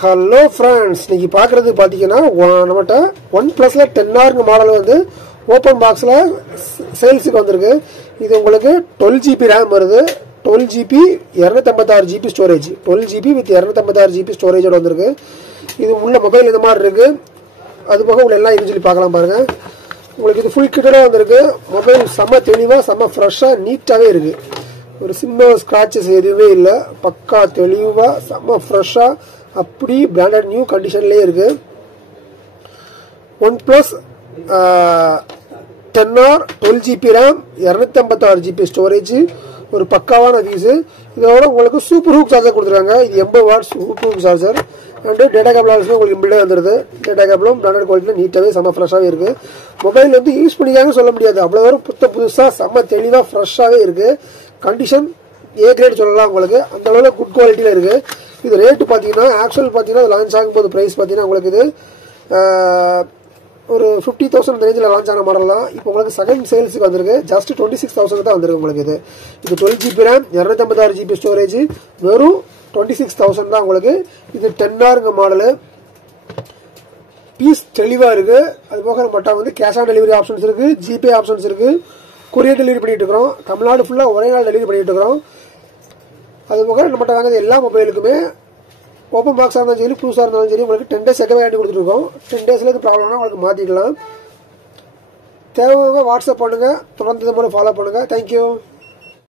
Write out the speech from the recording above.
Hello friends, இன்னைக்கு பார்க்குறது பார்த்தீங்கன்னா நம்மகிட்ட OnePlusல 10R மாடல் வந்து ஓப்பன் பாக்ஸில் சேல்ஸுக்கு வந்திருக்கு. இது உங்களுக்கு 12GB ரேம் வருது, 12GB 256GB storage, 12GB with 256GB ஸ்டோரேஜோட வந்திருக்கு. இது உள்ள மொபைல் இந்த மாதிரி இருக்குது. அது போக உள்ள எல்லாம் இருக்குன்னு சொல்லி பார்க்கலாம் பாருங்கள். உங்களுக்கு இது ஃபுல் கிட்டோட வந்திருக்கு. மொபைல் செம்ம தெளிவாக செம்ம ஃப்ரெஷ்ஷாக நீட்டாகவே இருக்குது. ஒரு சின்ன ஸ்க்ராச்சஸ் எதுவுமே இல்லை. பக்கா தெளிவாக செம்ம ஃப்ரெஷ்ஷாக அப்படி பிராண்டட் நியூ கண்டிஷன்லேயே இருக்குது. OnePlus 10R 12GB RAM 256GB storage, ஒரு பக்காவான பீஸு. இதோட உங்களுக்கு சூப்பர் ஹூக் சார்ஜர் கொடுத்துருக்காங்க. இது 80W super hook charger and data cable also உங்களுக்கு இம்பிளே வந்துடுது. டேட்டா கேபிளும் பிராண்டட் குவாலிட்டியில் நீட்டாகவே செம்ம ஃப்ரெஷ்ஷாகவே இருக்குது. மொபைல் வந்து யூஸ் பண்ணிக்காங்கன்னு சொல்ல முடியாது, அவ்வளோ வரும் புதுசாக செம்ம தெளிவாக ஃப்ரெஷ்ஷாகவே இருக்குது. கண்டிஷன் ஏ கிரேட் சொல்லலாம் உங்களுக்கு, அந்த அளவில் குட் குவாலிட்டியில் இருக்குது. இது ரேட்டு பார்த்தீங்கன்னா ஆக்சுவல் பார்த்தீங்கன்னா லான்ச் ஆகும்போது ப்ரைஸ் பார்த்தீங்கன்னா உங்களுக்கு இது ஒரு 50,000 அந்த ரேஞ்சில் லான்ச் ஆன மாடல் தான். இப்போ உங்களுக்கு செகண்ட் சேல்ஸுக்கு வந்திருக்கு. ஜஸ்ட் 26,000 தான் வந்திருக்கு உங்களுக்கு. இது 12GB ரேம் 256GB ஸ்டோரேஜ், வெறும் 26,000 தான் உங்களுக்கு. இது 10R மாடலு. பீஸ் தெளிவாக இருக்குது. அது போக நம்மகிட்ட வந்து கேஷ் ஆன் டெலிவரி ஆப்ஷன்ஸ் இருக்குது, ஜிபே ஆப்ஷன்ஸ் இருக்குது, கொரியர் டெலிவரி பண்ணிட்டு இருக்கிறோம். தமிழ்நாடு ஃபுல்லாக ஒரே நாள் டெலிவரி பண்ணிட்டு இருக்கிறோம். அது போக நம்மகிட்ட வாங்குறது எல்லா மொபைலுக்குமே ஓப்பன் பாக்ஸாக இருந்தாலும் சரி புதுசாக இருந்தாலும் சரி உங்களுக்கு 10 days செகண்ட் வாரண்டி கொடுத்துருக்கோம். 10 daysல இது ப்ராப்ளம்னா உங்களுக்கு மாற்றிக்கலாம். தேவையாக வாட்ஸ்அப் பண்ணுங்கள். தொடர்ந்து இந்த மாதிரி ஃபாலோ பண்ணுங்கள். தேங்க்யூ.